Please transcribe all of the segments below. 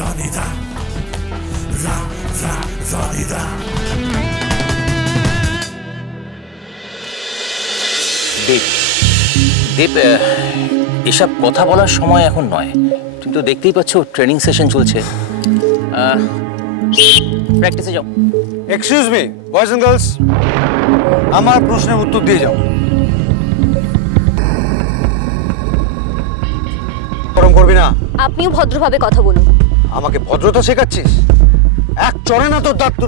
রনিদা রনিদা। দীপ দীপ এসব কথা বলার সময় এখন নয়। তুমি তো দেখতেই পাচ্ছ ট্রেনিং সেশন চলছে। প্র্যাকটিসে যাও। Excuse me boys and girls, আমার প্রশ্নের উত্তর দিয়ে যাও। গরম করবি না। আপনিও ভদ্রভাবে কথা বলুন। আমাকে ভদ্রতা শেখাচ্ছিস? এক চড়ে না তোর দাঁত।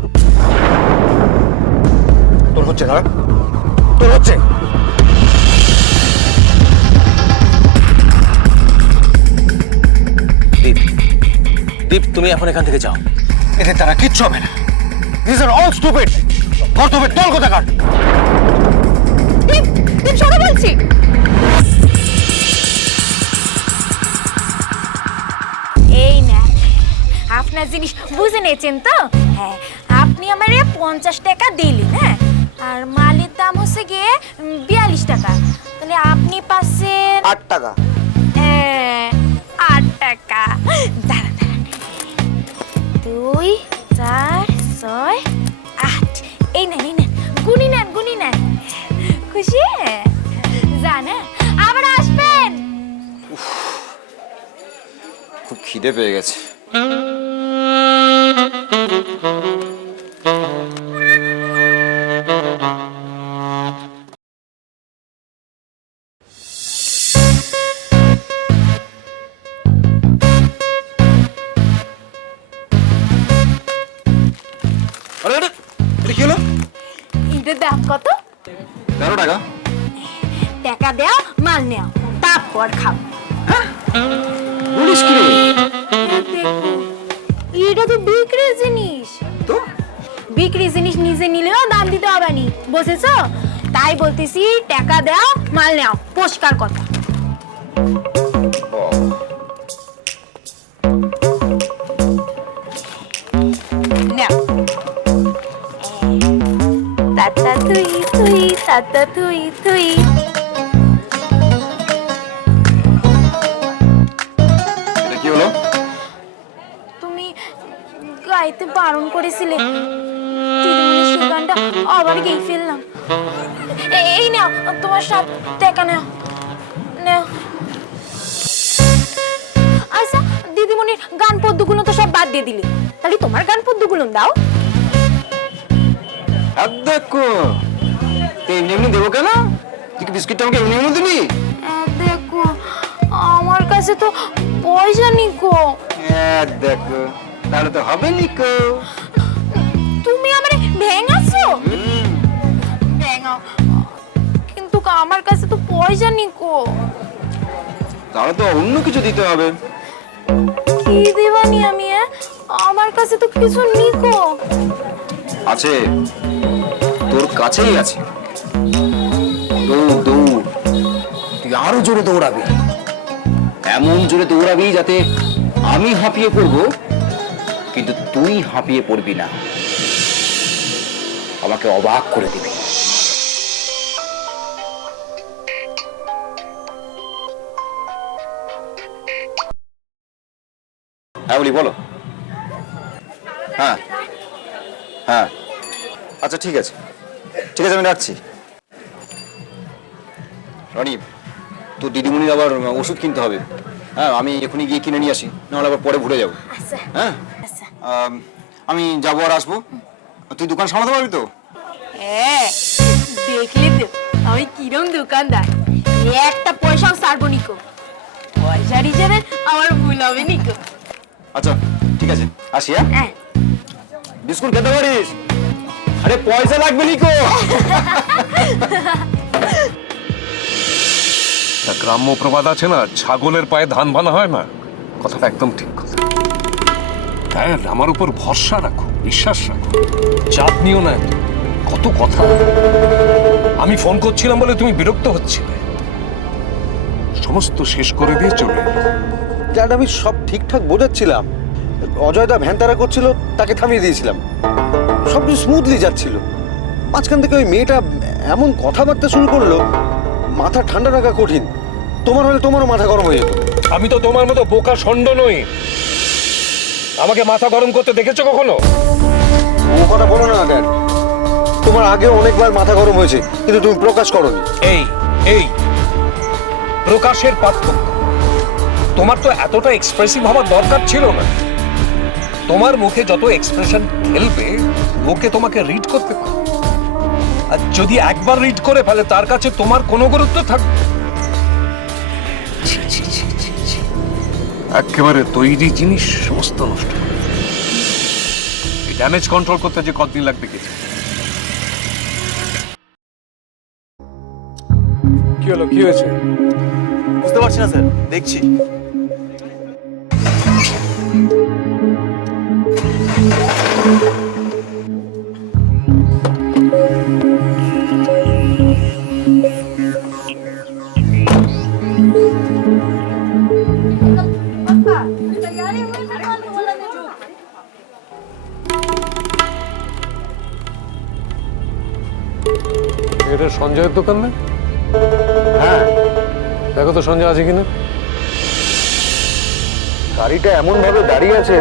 তোর হচ্ছে না, তোর হচ্ছে। দীপ দীপ তুমি এখন এখান থেকে যাও। এদের তারা কিচ্ছু হবে না। This are all stupid. কর্তব্য দল কোথাকার। দীপ দীপ সরে বলছি। এই না, আপনার জিনিস বুঝে নিয়েছেন তো? হ্যাঁ, আপনি আমারে 50 টাকা দিলেন, হ্যাঁ, আর মালের দাম হচ্ছে গিয়ে 42 টাকা। তাহলে আপনি পাচ্ছেন 8 টাকা। 8 টাকা। দাঁড়া দাঁড়া, 2 4 6 8। এই নেন এই নেন, গুনি নেন। খুশি জানা? আবার আসবেন। খুব খিদে পেয়ে গেছে। কি হলো? এটার দাম কত? 13 টাকা। টাকা দেও, মাল নেও, তারপর খাও। বলিস কি রে? এটা তো বিক্রির জিনিস। তো বিক্রি জিনিস নিজে নিলেও দাম দিতে হবে নি, বুঝেছো? তাই বলতেছি, টাকা দাও, মাল নাও, পরিষ্কার কথা। নাও। তাতা তুই তুই, তাতা তুই তুই। এটা কি হলো? তুমি গাইতে বারণ করেছিলে, দিদিমণি সেই গানটা আবার গেয়ে ফেললাম। এই নাও, তোমার 7 টাকা নাও নাও। আচ্ছা, দিদিমণির গান পদ্যগুলো তো সব বাদ দিয়ে দিলি, তাহলে তোমার গান পদ্যগুলো দাও। আর দেখো, এমনি এমনি দেবো কেন? তুই কি বিস্কিটটা আমাকে এমনি এমনি দিবি? দেখো, আমার কাছে তো পয়সা নেই গো। দেখো, তাহলে তো হবে নিকো। তুমি আমারে ভেঙাছো? ভেঙাও, কিন্তু আমার কাছে তো পয়সা নেই গো। তাহলে তো অন্য কিছু দিতে হবে। কি দেবানি আমি? আমার কাছে তো কিছু নেই গো। আছে, তোর কাছেই আছে। দৌড় দৌড়, তুই আরো জোরে দৌড়াবি। এমন জোরে দৌড়াবি যাতে আমি হাঁপিয়ে পড়বো, কিন্তু তুই হাঁপিয়ে পড়বি না। আমাকে অবাক করে দিবি। হ্যাঁ বলি, বলো। হ্যাঁ হ্যাঁ, আচ্ছা ঠিক আছে, ঠিক আছে, আমি রাখছি। রনি, তো দিদিমণির আবার ওষুধ কিনতে হবে। হ্যাঁ, আমি এখনই গিয়ে কিনে নিয়ে আসি, নাহলে আবার পরে ভুলে যাবো। হ্যাঁ, আমি যাবো আর আসবো। তুই দোকান সামলাতে পারবি তো? হ্যাঁ, দেখলে তো আমি কিরম দোকানদার। একটা পয়সাও ছাড়বো নিকো। পয়সার হিসেবে আমার ভুল হবে নিকো। আচ্ছা ঠিক আছে, আসি। হ্যাঁ, হ্যাঁ, বিস্কুট খেতে পারিস? আরে পয়সা লাগবে নিকো। গ্রাম্য প্রবাদ আছে না, ছাগলের পায়ে ধান ভানা হয় না? কথাটা একদম ঠিক কথা। হ্যাঁ, আমার উপর ভরসা রাখো, বিশ্বাস রাখো, চাপ নিও না। কত কথা। আমি ফোন করছিলাম বলে তুমি বিরক্ত হচ্ছিলে। সমস্ত শেষ করে দিয়ে চলে এলো। ড্যাড, আমি সব ঠিকঠাক বোঝাচ্ছিলাম। অজয়দা ভ্যানতারা করছিল, তাকে থামিয়ে দিয়েছিলাম। সব কিছু স্মুথলি যাচ্ছিল। মাঝখান থেকে ওই মেয়েটা এমন কথাবার্তা শুরু করলো, মাথা ঠান্ডা রাখা কঠিন। তোমার হলে তোমারও মাথা গরম হয়ে যেত। আমি তো তোমার মতো বোকা ষণ্ড নই। আমাকে মাথা গরম করতে দেখেছো কখনো? ও কথা বলো না ড্যাড, তোমার আগে অনেকবার মাথা গরম হয়েছে কিন্তু তুমি প্রকাশ করোনি। এই এই প্রকাশের পার্থক্য। তোমার তো এতটা এক্সপ্রেসিভ হওয়ার দরকার ছিল না। তোমার মুখে যত এক্সপ্রেশন খেলবে ওকে তোমাকে রিড করতে পারে, আর যদি একবার রিড করে ফেলে তার কাছে তোমার কোনো গুরুত্ব থাকবে? ছি, ছি, ছি, ছি, ছি। একেবারে তৈরি জিনিস সমস্ত নষ্ট করে। এই ড্যামেজ কন্ট্রোল করতে যে কতদিন লাগবে কি জানি। কি হলো, কি হয়েছে? বুঝতে পারছি না স্যার, দেখছি। এটা সঞ্জয়ের দোকান না? হ্যাঁ, দেখো তো সঞ্জয় আছে কিনা। গাড়িটা এমন ভাবে দাঁড়িয়ে আছে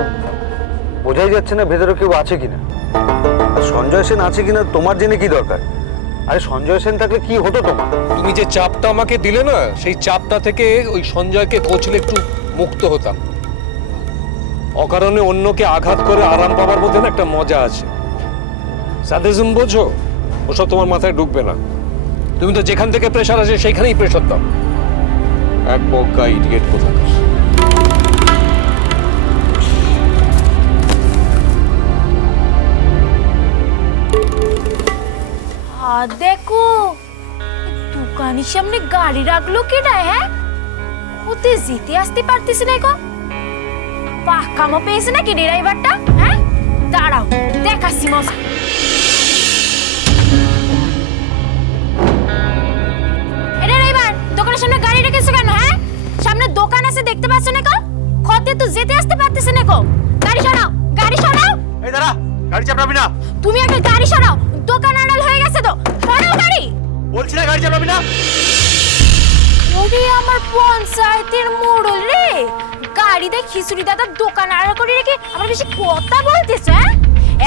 বোঝাই যাচ্ছে না ভেতরে কেউ আছে কিনা। আর সঞ্জয় সেন আছে কিনা তোমার জেনে কি দরকার? আরে সঞ্জয় সেন থাকলে কি হতো তোমার? তুমি যে চাপটা আমাকে দিলে না, সেই চাপটা থেকে ওই সঞ্জয়কে কোচলে একটু মুক্ত হতাম। অকারণে অন্যকে আঘাত করে আরাম পাওয়ার মধ্যে না একটা মজা আছে। সাদেজম বোঝো, ওসব তোমার মাথায় ঢুকবে না। তুমি তো যেখান থেকে প্রেশার আসে সেইখানেই প্রেশার দাও। এক বজ্ঞা ইডিয়েট কোথাকার। দেখো দোকানের সামনে গাড়ি রাখলো কেডা? হ্যাঁ, ওতে যেতে আসতে পারতেছে না গো। পাকামো পেয়েছে নাকি ড্রাইভারটা? হ্যাঁ, দাঁড়াও দেখাচ্ছি মজা। এটা ড্রাইভার, দোকানের সামনে গাড়ি রেখেছো কেন? হ্যাঁ, সামনে দোকান আছে দেখতে পাচ্ছ না গো? খতে তো যেতে আসতে পারতেছে না গো। গাড়ি সরাও, গাড়ি সরাও। এই দাঁড়া, গাড়ি চাপড়াবি না। তুমি আগে গাড়ি সরাও, দোকান আড়াল হয়ে গেছে তো। সরাও গাড়ি। বলছি না গাড়ি চাপড়াবি না। ওরে আমার পঞ্চায়েতের মোড়ল রে, গাড়িতে খিচুড়ি দাদা দোকান আড়াল করে রেখে আমার বেশি কথা বলতেছে। হ্যাঁ,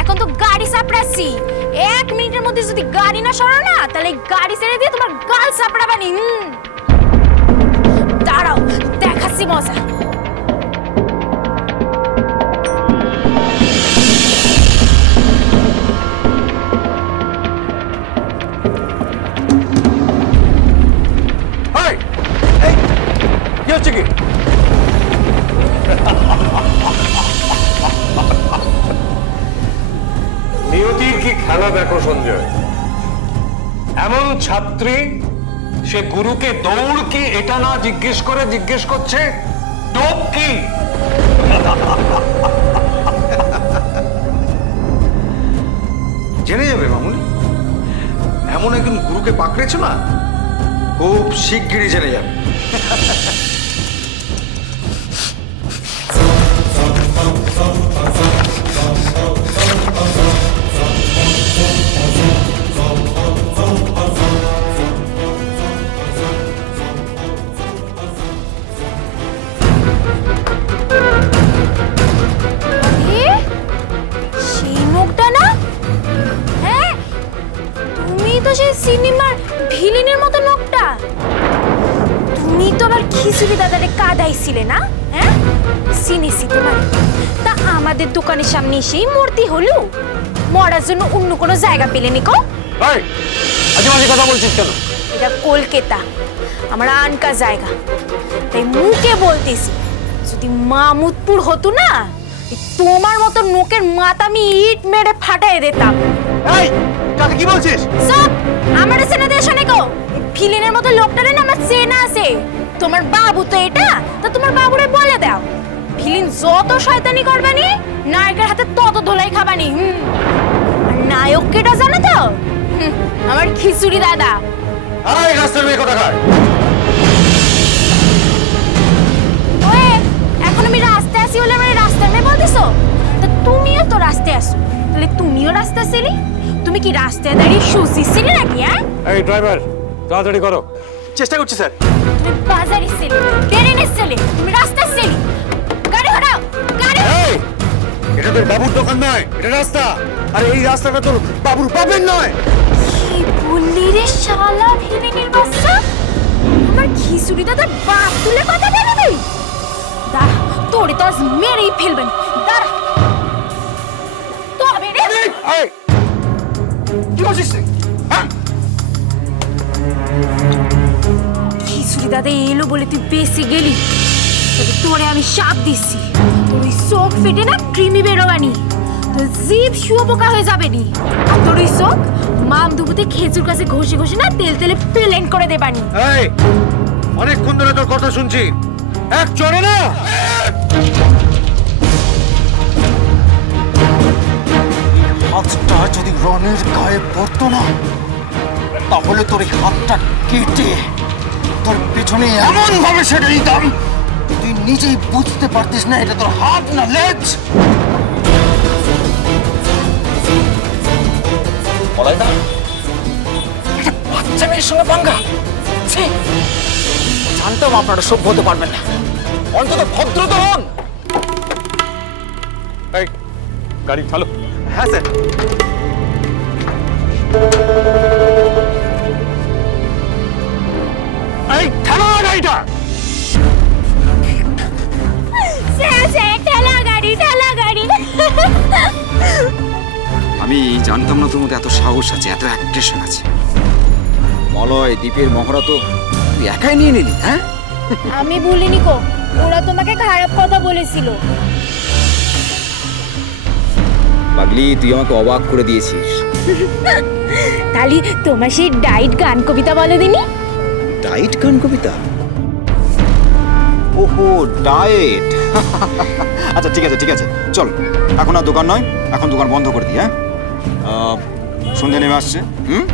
এখন তো গাড়ি চাপড়াচ্ছি, 1 মিনিটের মধ্যে যদি গাড়ি না সরাও না তাহলে গাড়ি ছেড়ে দিয়ে তোমার গাল চাপড়াবানি। দাঁড়াও দেখাচ্ছি মজা। কি হচ্ছে কি? নিয়তির কি খেলা দেখো সঞ্জয়। এমন ছাত্রী, সে গুরুকে দৌড় কি এটা না জিজ্ঞেস করে জিজ্ঞেস করছে টোপ কি। জেনে যাবে মামুনি, এমন একজন গুরুকে পাকড়েছো না, খুব শিগগিরই জেনে যাবে। সেই মুখটা না? হ্যাঁ, তুমি তো সেই সিনেমার ভিলেনের মতো লোকটা। তুমি তো আবার খিচুড়ি দাদারে কাদাইছিলে না? হ্যাঁ, চিনেছি তোমার। তা আমাদের দোকানের সামনে এসেই মূর্তি হলো, মরার জন্য অন্য কোনো জায়গা পেলে নিকো? আজে বাজে কথা বলছিস কেন? এটা কলকাতা, আমার আনকা জায়গা, তাই মুখে বলতেছি। যদি মামুদপুর হতো না, তোমার মতো নোকের মাথা আমি ইট মেরে ফাটাই দিতাম। এই কাকে কি বলছিস? সব আমার চেনা দেশ নেকো, ফিলিনের মতো লোকটারে না আমার চেনা আছে। তোমার বাবু তো এটা, তা তোমার বাবুরে বলে দাও, ফিলিন যত শয়তানি করবানি নায়কের হাতে তত ধোলাই খাবানি। আর নায়ক কেটা জানো তো? আমার খিচুড়ি দাদা। এই রাস্তার মেয়ে কোথাকার? ওয়ে, এখন আমি রাস্তায় আসি বলে আমার রাস্তার মেয়ে বলতেছো? তা তুমিও তো রাস্তায় আসো, তাহলে তুমিও রাস্তা ছিলি? তুমি কি রাস্তায় দাঁড়িয়ে সুসি ছিলে নাকি? হ্যাঁ, এই ড্রাইভার, তাড়াতাড়ি করো। চেষ্টা করছি স্যার। তুমি বাজারে ছিলে, ট্রেনের ছিলে, তুমি রাস্তায় ছিলে। গাড়ি ঘোরাও, গাড়ি। এই তোর বাবুর দোকান নয়, এটা রাস্তা। আর এই রাস্তাটা তোর বাবুর বাপের নয়। কি বললি রে শালা ভিলেনের বাচ্চা? আমার খিচুড়ি দাদার বাপ তুলে কথা বলে তুই? দাঁড়া, তোরে তো আজ মেরেই ফেলবেন। দাঁড়া, তবে রে এই, কি করছিস তুই? হ্যাঁ? খিচুড়ি দাদা এলো বলে তুই বেঁচে গেলি, তবে তোরে আমি সাপ দিচ্ছি, তোর ওই চোখ ফেটে না কৃমি বেরোবানি, তোর জিভ শুয়োপোকা হয়ে যাবে নি, আর তোর ওই চোখ মাম দুপুতে খেজুর কাছে ঘষে ঘষে না তেল তেলে প্লেন করে দেবানি। এই, অনেকক্ষণ ধরে তোর কথা শুনছি, এক চড়ে না। হাতটা যদি রনের গায়ে পড়তো না, তাহলে তোর এই হাতটা কেটে তোর পেছনে এমন ভাবে সেটা দিতাম তুই নিজেই বুঝতে পারতিস না এটা তোর হাত না লেজ। বলাইদা, একটা বাচ্চা মেয়ের সঙ্গে পাঙ্গা। ছি! জানতাম আপনারা সভ্য হতে পারবেন না, অন্তত ভদ্র তো হন। এই গাড়ি চালো। হ্যাঁ স্যার। এই ঠেলা গাড়িটা। ঠেলা গাড়ি, ঠেলা গাড়ি। আমি জানতাম না তোর মধ্যে এত সাহস আছে, এত অ্যাগ্রেশন আছে। মলয়, দ্বীপের মহড়া তো তুই একাই নিয়ে নিলি, হ্যাঁ? আমি ভুলিনি কো, ওরা তোমাকে খারাপ কথা বলেছিল। পাগলি, তুই আমাকে অবাক করে দিয়েছিস। তাহলে তোমার সেই ডাইট গান কবিতা বলে দিনি। ডায়েট গান কবিতা? ওহো, ডায়েট। আচ্ছা ঠিক আছে ঠিক আছে, চল। এখন আর দোকান নয়, এখন দোকান বন্ধ করে দিই। হ্যাঁ, সন্ধ্যে নেমে আসছে। হুম,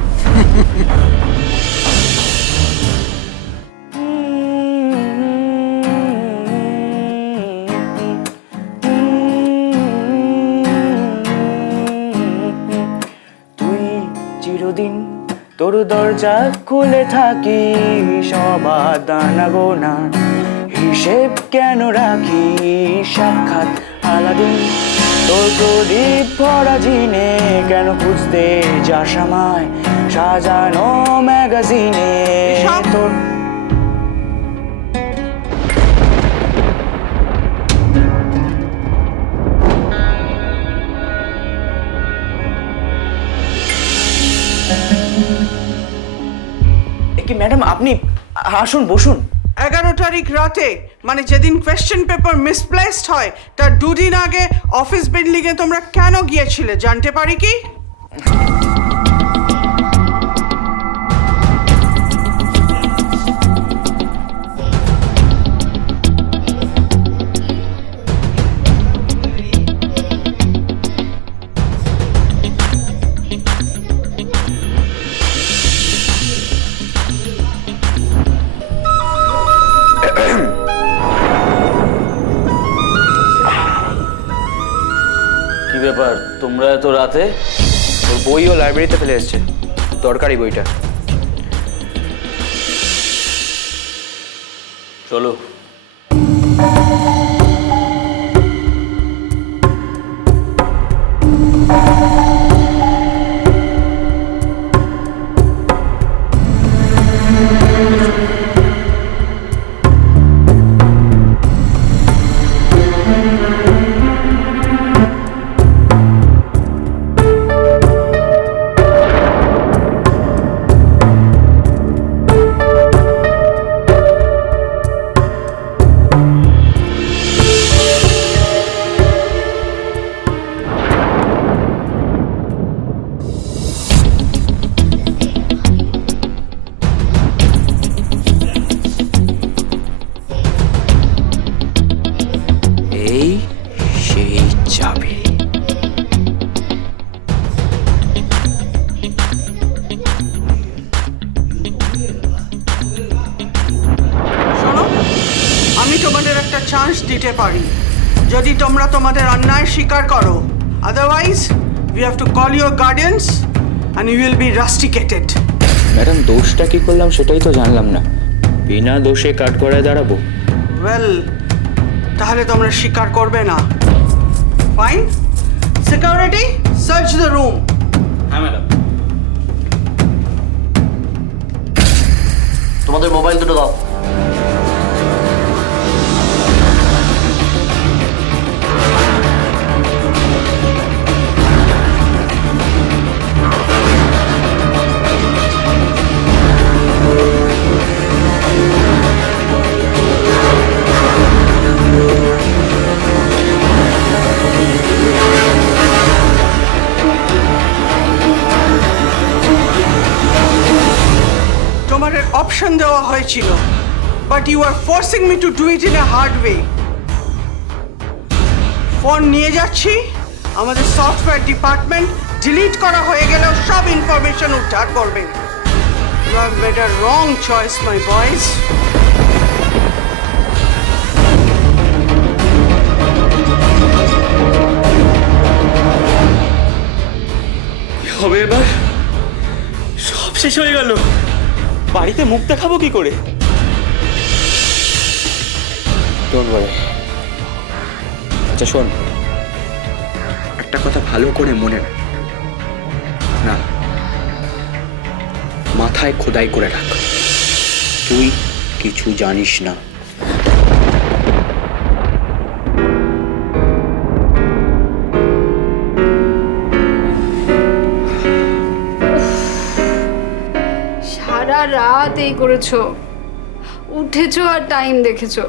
তুই চিরদিন তোর দরজা খুলে থাকি, সমাধান গোনা হিসেব কেন রাখি, সাক্ষাৎ আলাদিন তোর প্রদীপ ভরা জিনে কেন খুঁজতে যাস আমায় সাজানো ম্যাগাজিনে তোর। কি ম্যাডাম, আপনি আসুন, বসুন। 11 তারিখ রাতে, মানে যেদিন কোয়েশ্চেন পেপার মিসপ্লেসড হয় তার দুদিন আগে অফিস বিল্ডিংয়ে তোমরা কেন গিয়েছিলে জানতে পারি কি? কি ব্যাপার, তোমরা এত রাতে? ওর বইও লাইব্রেরিতে ফেলে এসছে, দরকারি বইটা। চলো। চান্স দিতে পারি যদি তোমরা তোমাদের অন্যায় স্বীকার করো, otherwise we have to call your guardians and you will be rusticated. Madam, দোষটা কি করলাম সেটাই তো জানলাম না, বিনা দোষে কাঠগড়ায় দাঁড়াবো? ওয়েল, তাহলে তোমরা স্বীকার করবে না, fine. Security, search the room. হ্যাঁ ম্যাডাম। তোমাদের মোবাইল দুটো দাও। তোমাদের অপশন দেওয়া হয়েছিল, but you are forcing me to do it in a hard way. Phone নিয়ে যাচ্ছি, আমাদের সফটওয়্যার ডিপার্টমেন্ট ডিলিট করা হয়ে গেলেও সব ইনফরমেশন উদ্ধার করবে। You have made a wrong choice my boys. হবে এবার সব শেষ হয়ে গেল। বাড়িতে মুখ দেখাবো কি করে? Don't worry. আচ্ছা শোন, একটা কথা ভালো করে মনে রাখ, না মাথায় খোদাই করে রাখ, তুই কিছু জানিস না। সারা রাত এই করেছো, উঠেছো আর টাইম দেখেছো।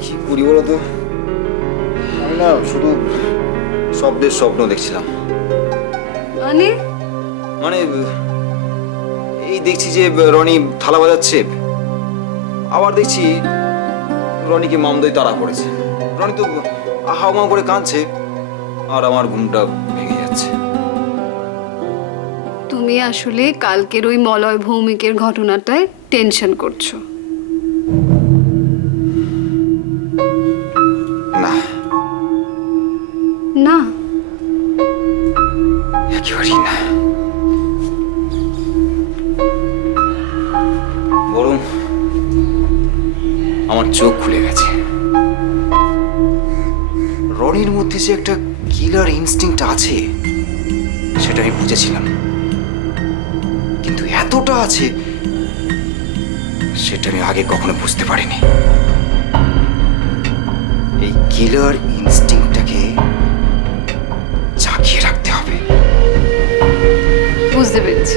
কি করি বলো তো, আমি না শুধু শব্দের স্বপ্ন দেখছিলাম। মানে মানে এই দেখছি যে রনি থালা বাজাচ্ছে, আবার দেখছি রনিকে মামদই তাড়া করেছে। রনি তো হাওমাও করে কাঁদছে, আর আমার ঘুমটা ভেঙে যাচ্ছে। তুমি আসলে কালকের ওই মলয় ভৌমিকের ঘটনাটায় টেনশন করছো। না না, একেবারেই না, বরং আমার চোখ খুলে গেছে। রনির মধ্যে যে একটা কিলার ইনস্টিংক্ট আছে সেটা আমি বুঝেছিলাম, কিন্তু এতটা আছে সেটা আমি আগে কখনো বুঝতে পারিনি। এই কিলার ইনস্টিংক্টটাকে জাগিয়ে রাখতে হবে। বুঝতে পেরেছি।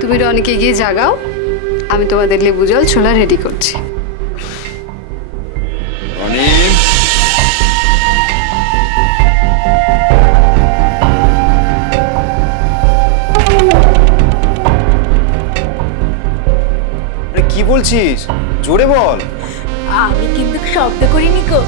তুমি রনিকে গিয়ে জাগাও, আমি তোমাদের লেবু জল ছোলা রেডি করছি। রনি, কি বলছিস? জোরে বল। আমি কিন্তু শব্দ করিনি গো।